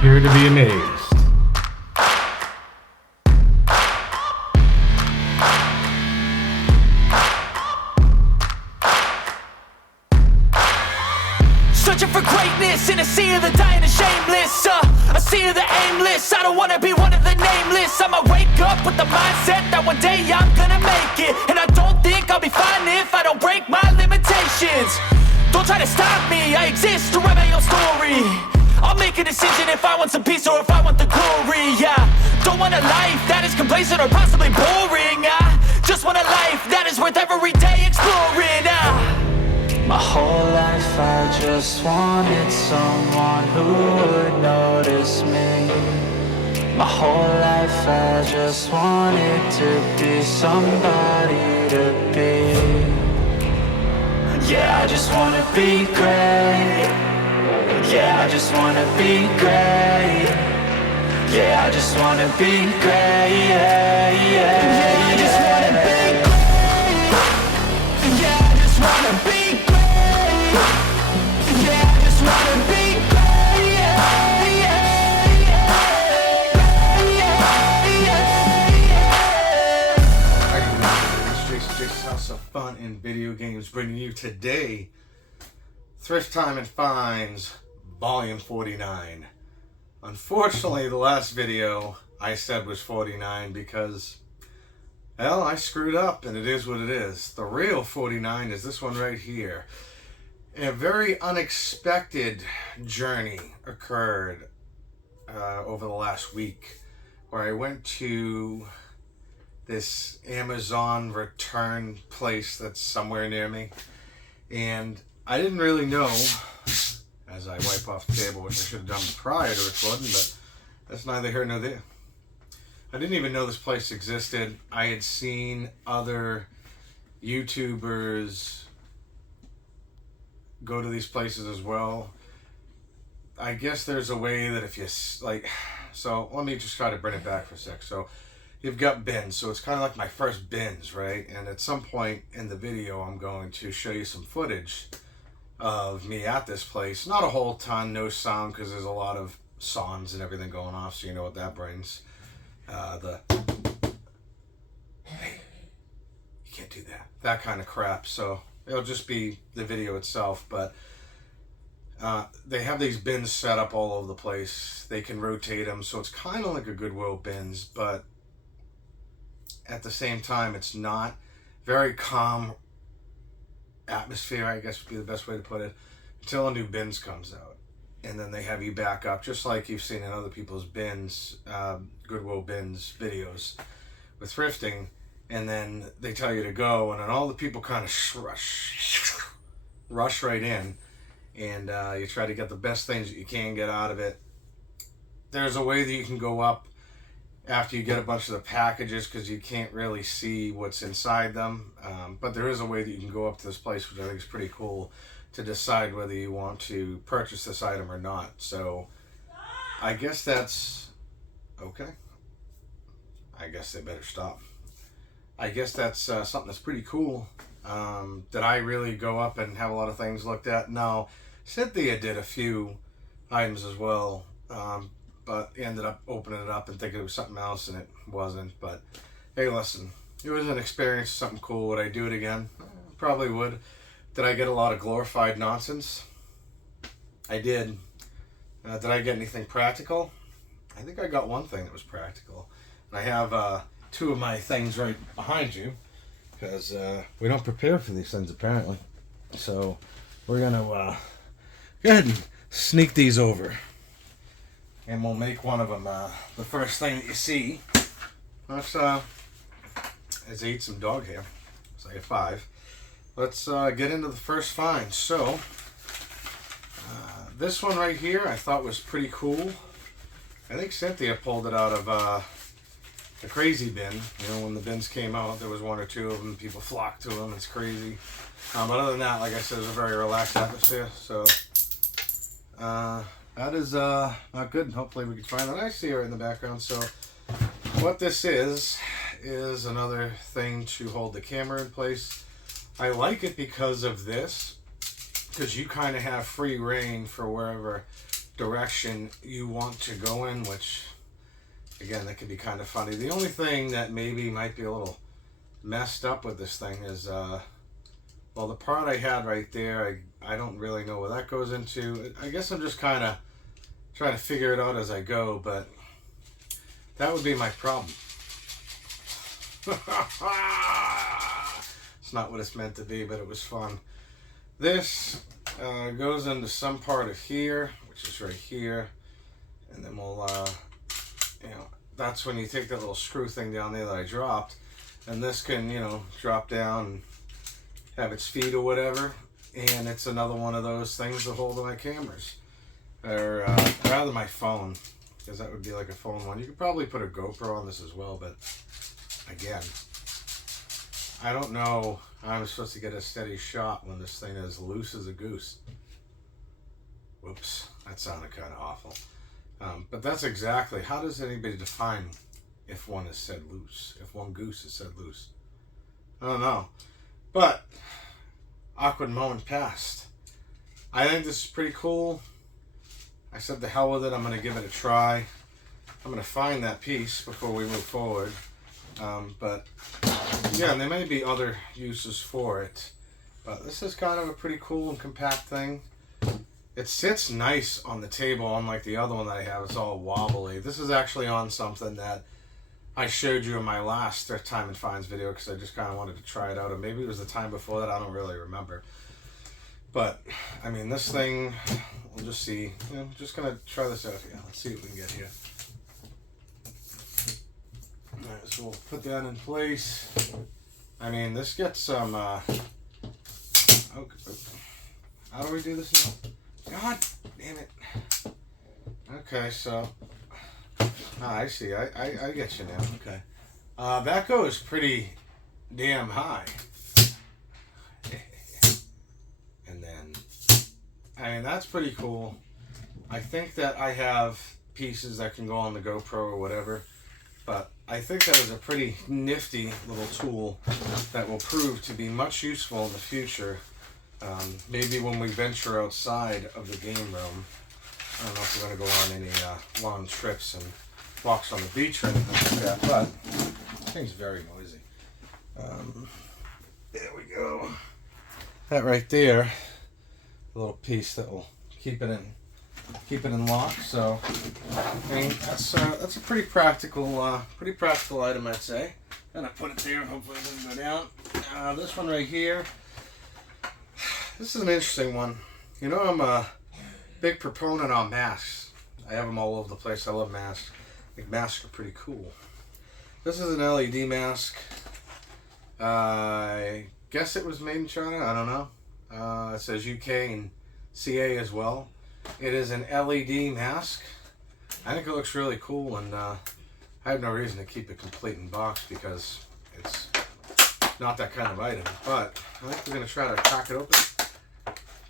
Prepare to be amazed. Searching for greatness in a sea of the dying and shameless, a sea of the aimless. I don't wanna be one of the nameless. I'ma wake up with the mindset that one day I'm gonna make it. And I don't think I'll be fine if I don't break my limitations. Don't try to stop me, I exist to write my own story. I'll make a decision if I want some peace or if I want the glory. Yeah, don't want a life that is complacent or possibly boring. I just want a life that is worth every day exploring. My whole life I just wanted someone who would notice me. My whole life I just wanted to be somebody to be. Yeah, I just wanna be great. Yeah, I just wanna be great. Yeah, I just wanna be great. Yeah, yeah, I just wanna be great. Yeah, I just wanna be great. Yeah, I just wanna be great. Yeah, yeah, yeah, Hi, it's Jason's House of Fun and Video Games, bringing you today Thrift Time and Finds, Volume 49. Unfortunately, the last video I said was 49 because, well, I screwed up, and it is what it is. The real 49 is this one right here. A very unexpected journey occurred over the last week, where I went to this Amazon return place that's somewhere near me, and I didn't really know, as I wipe off the table, which I should have done prior to recording, but that's neither here nor there. I didn't even know this place existed. I had seen other YouTubers go to these places as well. I guess there's a way that if you, like, so let me just try to bring it back for a sec. So you've got bins, so it's kind of like my first bins, right? And at some point in the video, I'm going to show you some footage of me at this place. Not a whole ton, no sound, because there's a lot of songs and everything going off, so you know what that brings. Hey, you can't do that. That kind of crap. So it'll just be the video itself, but they have these bins set up all over the place. They can rotate them, so it's kind of like a Goodwill bins, but at the same time, it's not very calm atmosphere, I guess would be the best way to put it, until a new bins comes out. And then they have you back up, just like you've seen in other people's bins, Goodwill bins videos with thrifting, and then they tell you to go, and then all the people kind of rush right in, and you try to get the best things that you can get out of it. There's a way that you can go up after you get a bunch of the packages, because you can't really see what's inside them, but there is a way that you can go up to this place, which I think is pretty cool, to decide whether you want to purchase this item or not. So I guess that's okay. I guess they better stop. I guess that's something that's pretty cool. Did I really go up and have a lot of things looked at? No. Cynthia did a few items as well, but ended up opening it up and thinking it was something else, and it wasn't. But hey, listen, it was an experience, something cool. Would I do it again? Probably would. Did I get a lot of glorified nonsense? I did. Did I get anything practical? I think I got one thing that was practical. And I have two of my things right behind you, because we don't prepare for these things apparently. So we're going to go ahead and sneak these over. And we'll make one of them the first thing that you see. Let's as I eat some dog hair. So I get 5. Let's get into the first find. So this one right here I thought was pretty cool. I think Cynthia pulled it out of the crazy bin. You know, when the bins came out, there was 1 or 2 of them. People flocked to them. It's crazy. But other than that, like I said, it was a very relaxed atmosphere. So that is not good. Hopefully we can find that. I see her in the background. So what this is another thing to hold the camera in place. I like it because of this, because you kind of have free reign for wherever direction you want to go in, which again, that can be kind of funny. The only thing that maybe might be a little messed up with this thing is well, the part I had right there, I don't really know where that goes into. I guess I'm just kind of trying to figure it out as I go, but that would be my problem. It's not what it's meant to be, but it was fun. This goes into some part of here, which is right here, and then we'll, you know, that's when you take that little screw thing down there that I dropped, and this can, you know, drop down and have its feet or whatever, and it's another one of those things to hold my cameras, or rather my phone, because that would be like a phone one. You could probably put a GoPro on this as well, but again, I don't know how I'm supposed to get a steady shot when this thing is loose as a goose. Whoops, that sounded kind of awful. But that's exactly, how does anybody define if one is said loose? If one goose is said loose? I don't know. But, awkward moment passed. I think this is pretty cool. I said the hell with it, I'm going to give it a try. I'm going to find that piece before we move forward. But yeah, and there may be other uses for it, but this is kind of a pretty cool and compact thing. It sits nice on the table, unlike the other one that I have. It's all wobbly. This is actually on something that I showed you in my last Thrift Time and Finds video, because I just kind of wanted to try it out, or maybe it was the time before that, I don't really remember. But I mean, this thing, we'll just see. You know, just gonna try this out here. Let's see what we can get here. Alright, so we'll put that in place. I mean, this gets some, okay. How do we do this now? God damn it. Okay, so, I see, I get you now, okay. That goes pretty damn high. And then, I mean, that's pretty cool. I think that I have pieces that can go on the GoPro or whatever. But I think that is a pretty nifty little tool that will prove to be much useful in the future. Maybe when we venture outside of the game room. I don't know if we're going to go on any long trips and walks on the beach or anything like that, but the thing's very noisy. There we go. That right there, a little piece that will keep it in lock. So I mean, that's a pretty practical item, I'd say. And I put it there, hopefully it doesn't go down. This one right here, this is an interesting one. You know, I'm a big proponent on masks. I have them all over the place. I love masks. I think masks are pretty cool. This is an LED mask. I guess it was made in China. I don't know. It says UK and CA as well. It is an LED mask. I think it looks really cool, and I have no reason to keep it complete in box because it's not that kind of item. But I think we're going to try to crack it open.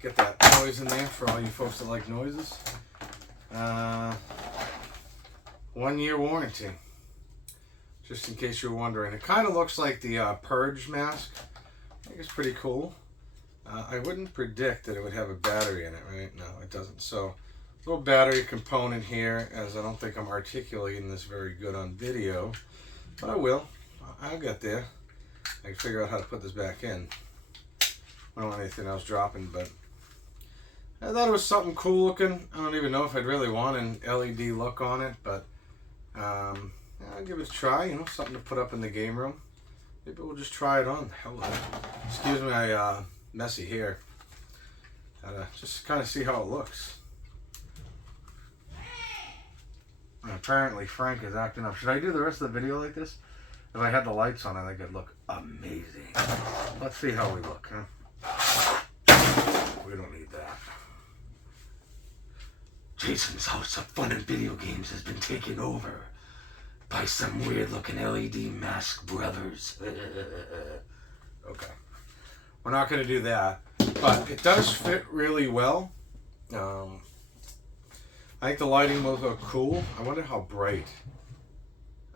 Get that noise in there for all you folks that like noises. 1 year warranty. Just in case you're wondering. It kind of looks like the Purge mask. I think it's pretty cool. I wouldn't predict that it would have a battery in it, right? No, it doesn't. So, little battery component here, as I don't think I'm articulating this very good on video. But I will. I'll get there. I can figure out how to put this back in. I don't want anything else dropping, but I thought it was something cool looking. I don't even know if I'd really want an LED look on it, but I'll give it a try, you know, something to put up in the game room. Maybe we'll just try it on. Hell, excuse my messy hair. Just kind of see how it looks. And apparently Frank is acting up. Should I do the rest of the video like this? If I had the lights on, I think it'd look amazing. Let's see how we look, huh? We don't need that. Jason's house of fun and video games has been taken over by some weird looking LED mask brothers. Okay. We're not going to do that. But it does fit really well. I think the lighting will look cool. I wonder how bright.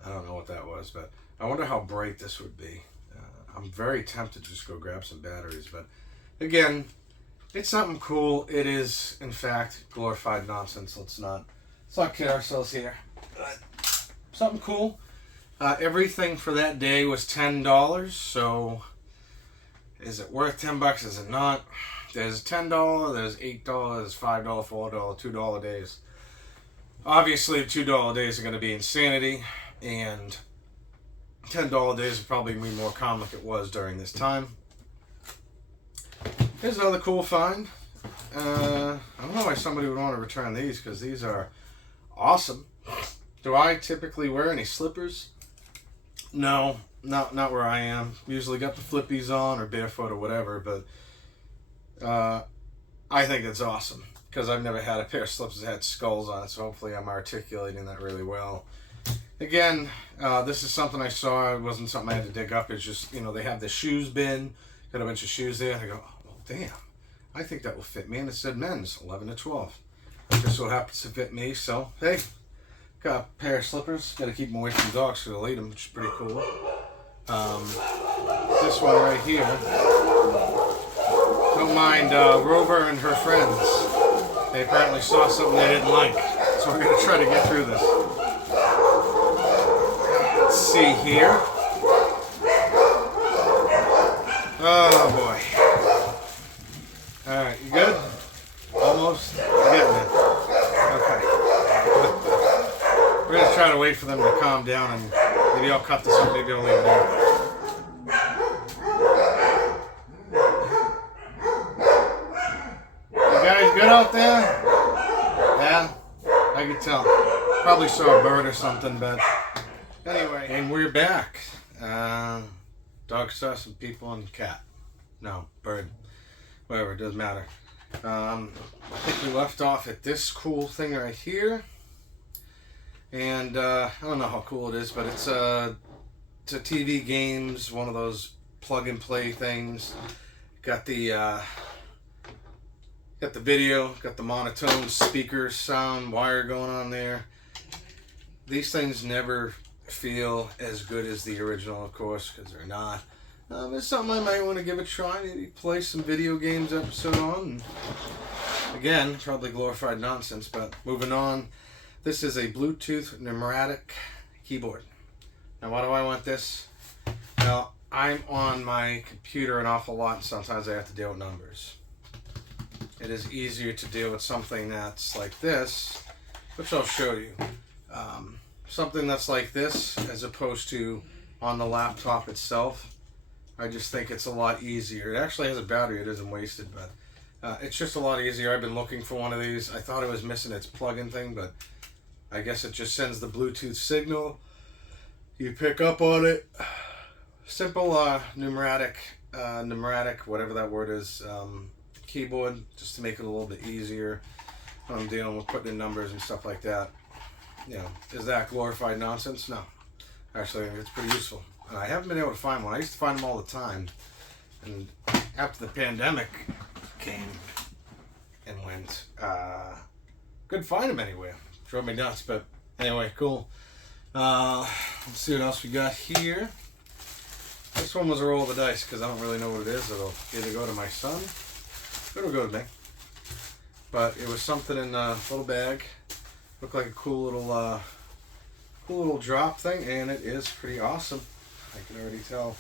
I don't know what that was, but I wonder how bright this would be. I'm very tempted to just go grab some batteries, but again, It's something cool. It is, in fact, glorified nonsense. Let's not kid ourselves here. But something cool. Everything for that day was $10. So, is it worth $10? Is it not? There's $10, there's $8, $5, $4, $2 days. Obviously, the $2 days are going to be insanity, and $10 days will probably be more common like it was during this time. Here's another cool find. I don't know why somebody would want to return these, because these are awesome. Do I typically wear any slippers? No, not where I am. Usually got the flippies on or barefoot or whatever, but I think it's awesome because I've never had a pair of slippers that had skulls on it, so hopefully I'm articulating that really well. Again, this is something I saw. It wasn't something I had to dig up. It's just, they have the shoes bin. Got a bunch of shoes there. And I go, oh, well, damn. I think that will fit me. And it said men's, 11 to 12. Just so happens to fit me. So, hey, got a pair of slippers. Got to keep them away from dogs so they'll eat them, which is pretty cool. This one right here. Don't mind Rover and her friends. They apparently saw something they didn't like. So we're going to try to get through this. Let's see here. Oh boy. Alright, you good? Almost? Getting it. Okay. We're going to try to wait for them to calm down, and maybe I'll cut this or maybe I'll leave it in. You guys good out there? Yeah? I can tell. Probably saw a bird or something, but anyway. And we're back. Dog saw some people and cat. No, bird. Whatever, it doesn't matter. I think we left off at this cool thing right here. And I don't know how cool it is, but it's a TV games, one of those plug and play things. Got the video, got the monotone speaker sound wire going on there. These things never feel as good as the original, of course, because they're not. It's something I might want to give a try. Maybe play some video games episode on. Again, probably glorified nonsense, but moving on. This is a Bluetooth pneumatic keyboard. Now, why do I want this? Now, I'm on my computer an awful lot, and sometimes I have to deal with numbers. It is easier to deal with something that's like this, which I'll show you. Something that's like this as opposed to on the laptop itself. I just think it's a lot easier. It actually has a battery, it isn't wasted, but it's just a lot easier. I've been looking for one of these. I thought it was missing its plug-in thing, but I guess it just sends the Bluetooth signal. You pick up on it. Simple pneumatic, whatever that word is, keyboard, just to make it a little bit easier when I'm dealing with putting in numbers and stuff like that. Is that glorified nonsense? No. Actually, I think it's pretty useful. I haven't been able to find one. I used to find them all the time. And after the pandemic came and went, couldn't find them anywhere. Drove me nuts, but anyway, cool. Let's see what else we got here. This one was a roll of the dice because I don't really know what it is. It'll either go to my son or it'll go to me. But it was something in a little bag. Looked like a cool little drop thing, and it is pretty awesome. I can already tell.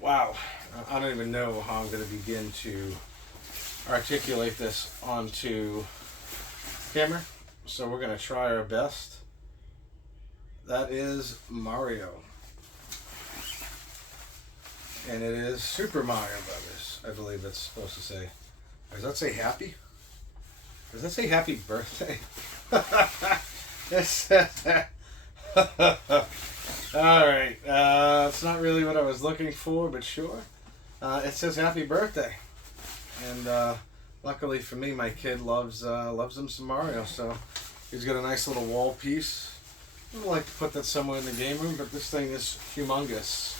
Wow. I don't even know how I'm going to begin to articulate this onto camera. So we're going to try our best. That is Mario. And it is Super Mario Brothers, I believe it's supposed to say. Does that say happy? Does that say happy birthday? Alright, it's not really what I was looking for, but sure. It says happy birthday. And luckily for me, my kid loves him some Mario, so he's got a nice little wall piece. I would like to put that somewhere in the game room, but this thing is humongous.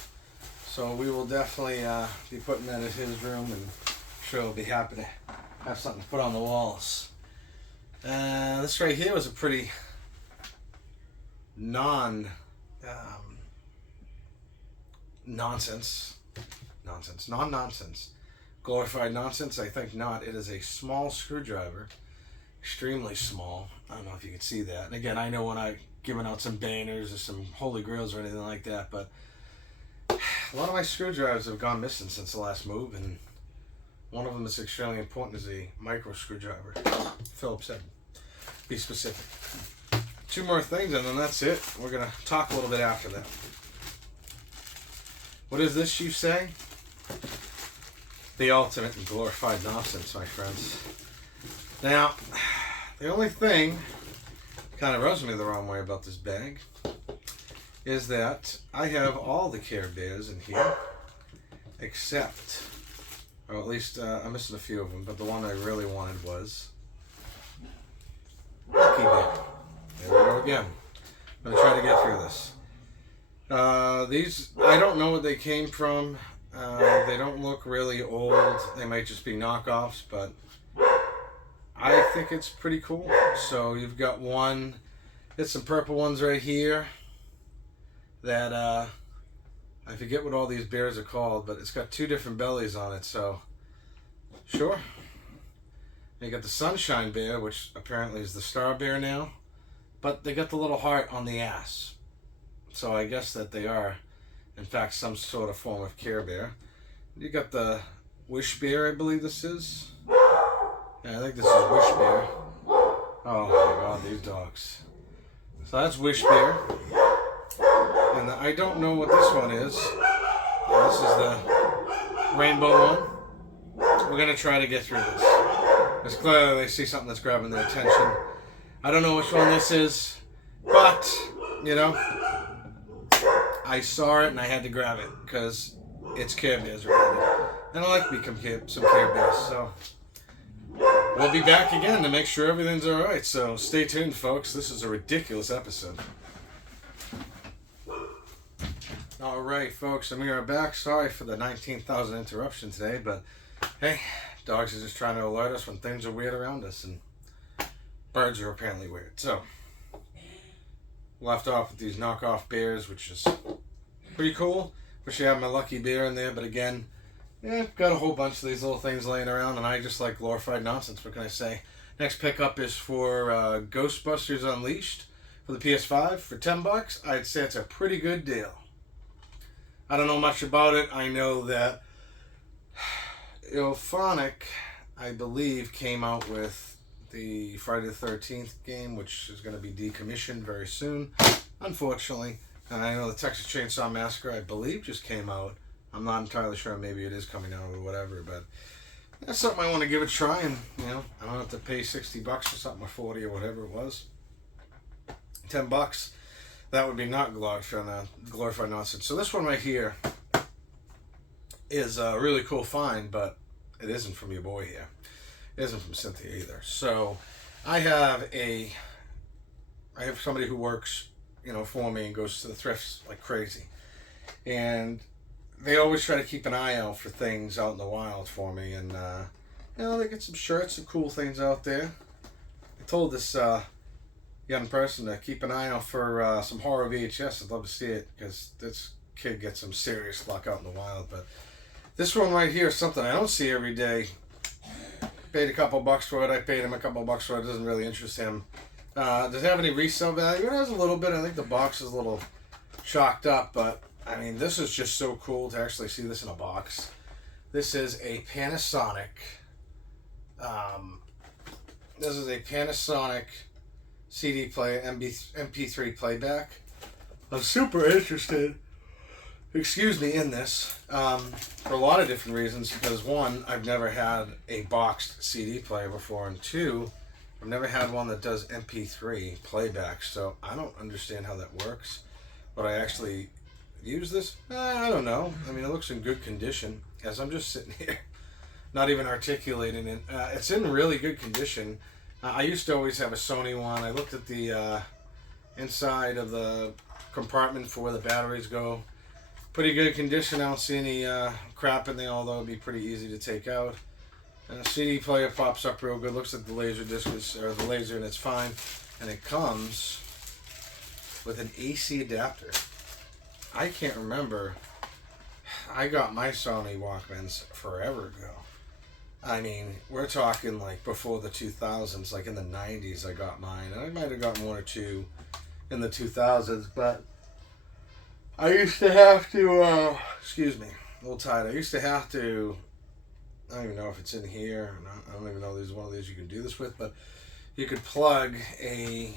So we will definitely be putting that in his room, and I'm sure he'll be happy to have something to put on the walls. This right here was a pretty non-nonsense glorified nonsense? I think not. It is a small screwdriver, extremely small. I don't know if you can see that. And again, I know when I giving out some banners or some holy grails or anything like that, but a lot of my screwdrivers have gone missing since the last move, and one of them is extremely important, is a micro screwdriver. Phillips head. Be specific. 2 more things, and then that's it. We're going to talk a little bit after that. What is this, you say? The ultimate in glorified nonsense, my friends. Now, the only thing kind of rubs me the wrong way about this bag is that I have all the Care Bears in here, except, or at least I'm missing a few of them, but the one I really wanted was Lucky Bear. There we go again. I'm going to try to get through this. These, I don't know what they came from. They don't look really old. They might just be knockoffs, but I think it's pretty cool. So you've got one, there's some purple ones right here that I forget what all these bears are called, but it's got 2 different bellies on it, so sure. And you got the Sunshine Bear, which apparently is the Star Bear now, but they got the little heart on the ass. So I guess that they are, in fact, some sort of form of Care Bear. You got the Wish Bear, I believe this is. Yeah, I think this is Wish Bear. Oh my god, these dogs. So that's Wish Bear. And I don't know what this one is. This is the rainbow one. We're going to try to get through this. Because clearly they see something that's grabbing their attention. I don't know which one this is, but, you know, I saw it and I had to grab it because it's Care Bears related. And I like me some Care Bears, so we'll be back again to make sure everything's alright. So stay tuned, folks. This is a ridiculous episode. Alright, folks, and we are back. Sorry for the 19,000 interruption today, but hey, dogs are just trying to alert us when things are weird around us, and birds are apparently weird. So, left off with these knockoff bears, which is pretty cool. Wish I had my Lucky Bear in there, but again, yeah, got a whole bunch of these little things laying around, and I just like glorified nonsense. What can I say? Next pickup is for Ghostbusters Unleashed for the PS5 for $10. I'd say it's a pretty good deal. I don't know much about it. I know that Ilphonic, I believe, came out with the Friday the 13th game, which is going to be decommissioned very soon, unfortunately. And I know the Texas Chainsaw Massacre, I believe, just came out. I'm not entirely sure. Maybe it is coming out or whatever, but that's something I want to give a try. And, you know, I don't have to pay $60 for something, or 40 or whatever it was. $10. That would be not glorified nonsense. So this one right here is a really cool find, but it isn't from your boy here. It isn't from Cynthia either. So I have somebody who works, you know, for me and goes to the thrifts like crazy. And they always try to keep an eye out for things out in the wild for me. And, you know, they get some shirts and cool things out there. I told this young person to keep an eye out for some horror VHS. I'd love to see it because this kid gets some serious luck out in the wild. But this one right here is something I don't see every day. Paid a couple bucks for it. I paid him a couple bucks for it. It doesn't really interest him. Does it have any resale value? It has a little bit. I think the box is a little chalked up, but I mean, this is just so cool to actually see this in a box. This is a Panasonic. This is a Panasonic CD player, MP3 playback. I'm super interested, in this for a lot of different reasons. Because one, I've never had a boxed CD player before, and two, I've never had one that does MP3 playback, so I don't understand how that works. But I actually use this? I don't know. I mean, it looks in good condition, as I'm just sitting here, not even articulating it. It's in really good condition. I used to always have a Sony one. I looked at the inside of the compartment for where the batteries go. Pretty good condition. I don't see any crap in there, although it'd be pretty easy to take out. And the CD player pops up real good. Looks like the laser disc is, or the laser, and it's fine. And it comes with an AC adapter. I can't remember. I got my Sony Walkmans forever ago. I mean, we're talking like before the 2000s, like in the 90s I got mine. And I might have gotten one or two in the 2000s, but I used to have to, excuse me, a little tired. I used to have to, I don't even know if it's in here or not. I don't even know if there's one of these you can do this with, but you could plug a,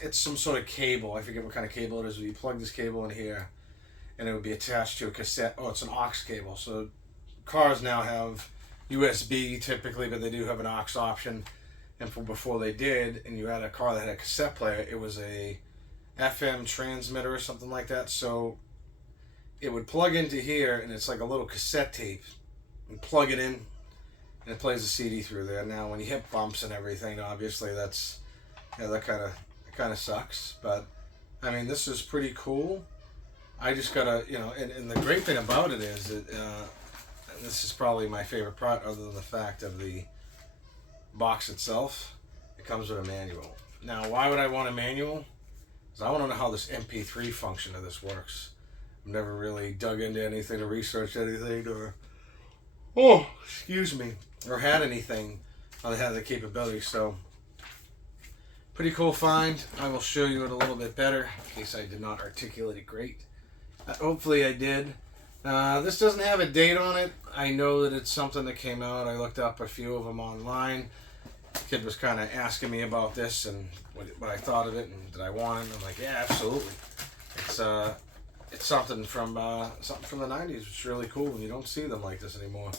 it's some sort of cable. I forget what kind of cable it is, but you plug this cable in here and it would be attached to a cassette. Oh, it's an aux cable. So cars now have USB typically, but they do have an aux option. And from before they did, and you had a car that had a cassette player, it was a FM transmitter or something like that. So it would plug into here, and it's like a little cassette tape. And plug it in, and it plays a CD through there. Now, when you hit bumps and everything, obviously that kind of sucks. But I mean, this is pretty cool. I just gotta, and the great thing about it is that and this is probably my favorite part, other than the fact of the box itself. It comes with a manual. Now, why would I want a manual? Because I want to know how this MP3 function of this works. I've never really dug into anything or researched anything or had anything that had the capability. So, pretty cool find. I will show you it a little bit better in case I did not articulate it great. Hopefully I did. This doesn't have a date on it. I know that it's something that came out. I looked up a few of them online. The kid was kind of asking me about this and what I thought of it and did I want it. And I'm like, yeah, absolutely. It's something from the 90s. It's really cool when you don't see them like this anymore.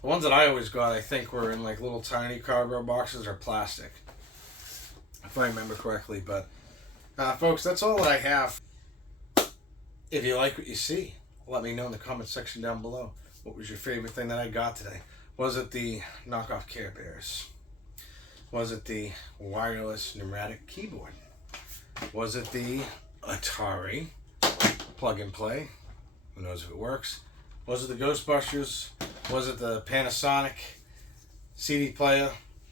The ones that I always got, I think, were in like little tiny cardboard boxes or plastic, if I remember correctly. But folks, that's all that I have. If you like what you see, let me know in the comment section down below. What was your favorite thing that I got today? Was it the knockoff Care Bears? Was it the wireless pneumatic keyboard? Was it the Atari plug and play? Who knows if it works? Was it the Ghostbusters? Was it the Panasonic CD player?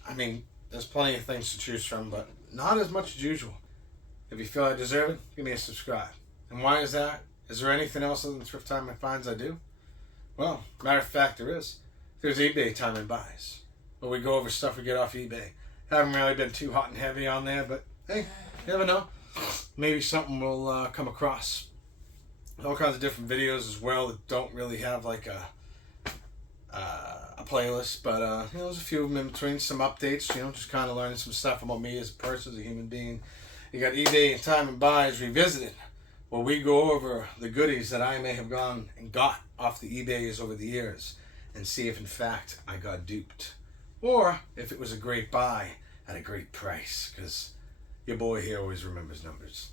I mean, there's plenty of things to choose from, but not as much as usual. If you feel I deserve it, give me a subscribe. And why is that? Is there anything else other than Thrift Time and Finds I do? Well, matter of fact, there is. There's eBay Time and Buys, where we go over stuff we get off eBay. Haven't really been too hot and heavy on there, but hey, you never know. Maybe something we'll come across. All kinds of different videos as well that don't really have like a playlist, but there's a few of them in between, some updates, just kind of learning some stuff about me as a person, as a human being. You got eBay and Time and Buys Revisited, where we go over the goodies that I may have gone and got off the eBays over the years and see if in fact I got duped or if it was a great buy at a great price, because your boy here always remembers numbers.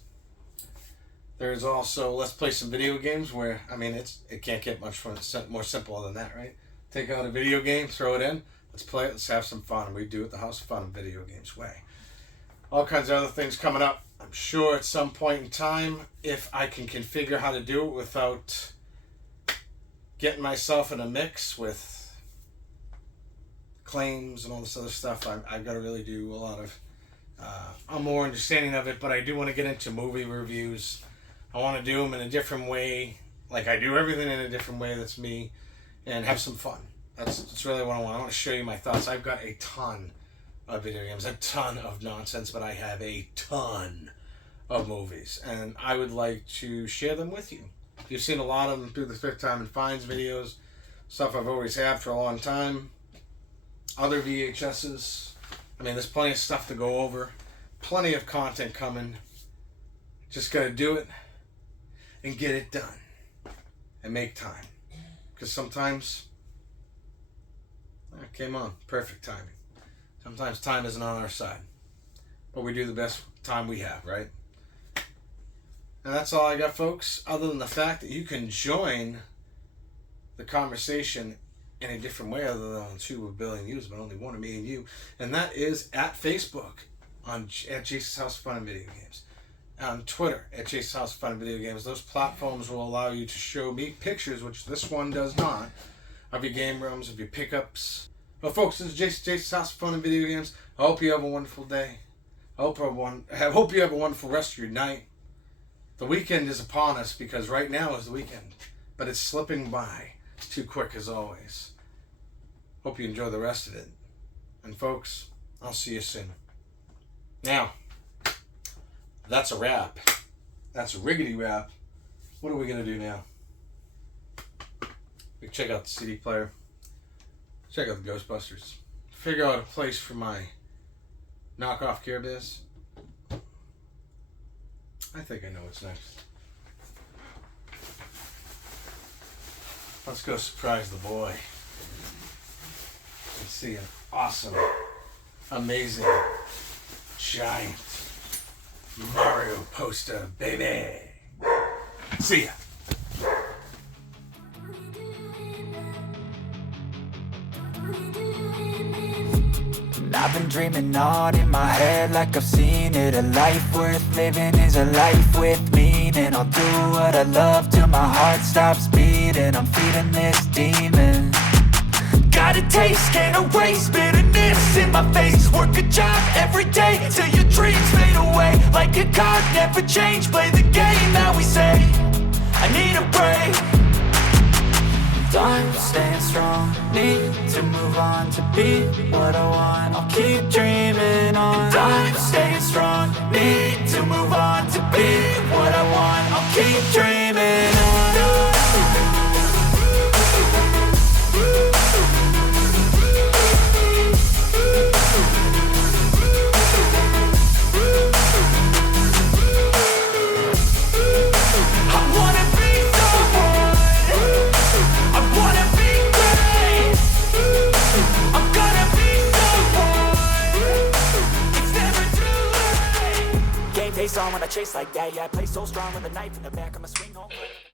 There's also Let's Play Some Video Games, where, I mean, it can't get much more simple than that, right? Take out a video game, throw it in, let's play it, let's have some fun, and we do it the House of Fun and Video Games way. All kinds of other things coming up. I'm sure at some point in time, if I can configure how to do it without getting myself in a mix with claims and all this other stuff, I've got to really do a lot of a more understanding of it, but I do want to get into movie reviews. I want to do them in a different way, like I do everything in a different way, that's me, and have some fun. That's really what I want. I want to show you my thoughts. I've got a ton of video games, a ton of nonsense, but I have a ton of movies, and I would like to share them with you. You've seen a lot of them through the Thrift Time and Finds videos, stuff I've always had for a long time, other VHSs. I mean, there's plenty of stuff to go over, plenty of content coming. Just gotta do it and get it done and make time, because sometimes came on perfect timing. Sometimes time isn't on our side, but we do the best time we have, right? And that's all I got, folks, other than the fact that you can join the conversation in a different way, other than on 2 billion views, but only 1 of me and you, and that is at Facebook, at Jason's House of Fun and Video Games, on Twitter at Jason's House of Fun and Video Games. Those platforms will allow you to show me pictures, which this one does not, of your game rooms, of your pickups. Well, folks, this is Jason's House of Fun and Video Games. I hope you have a wonderful day. I hope you have a wonderful rest of your night. The weekend is upon us, because right now is the weekend, but it's slipping by too quick as always. Hope you enjoy the rest of it. And folks, I'll see you soon. Now, that's a wrap. That's a riggedy wrap. What are we going to do now? We can check out the CD player. Check out the Ghostbusters. Figure out a place for my knockoff Care Biz. I think I know what's next. Let's go surprise the boy. Let's see an awesome, amazing, giant Mario poster, baby. See ya. I've been dreaming on in my head like I've seen it. A life worth living is a life with meaning. I'll do what I love till my heart stops beating. I'm feeding this demon. Got a taste, can't erase bitterness in my face. Work a job every day till your dreams fade away. Like a card, never change, play the game that we say. I need a break. I'm staying strong, need to move on to be what I want. I'll keep dreaming on. I'm staying strong, need to move on to be what I want. I'll keep dreaming on. Face on when I chase like that, yeah, I play so strong with a knife in the back, I'ma swing home.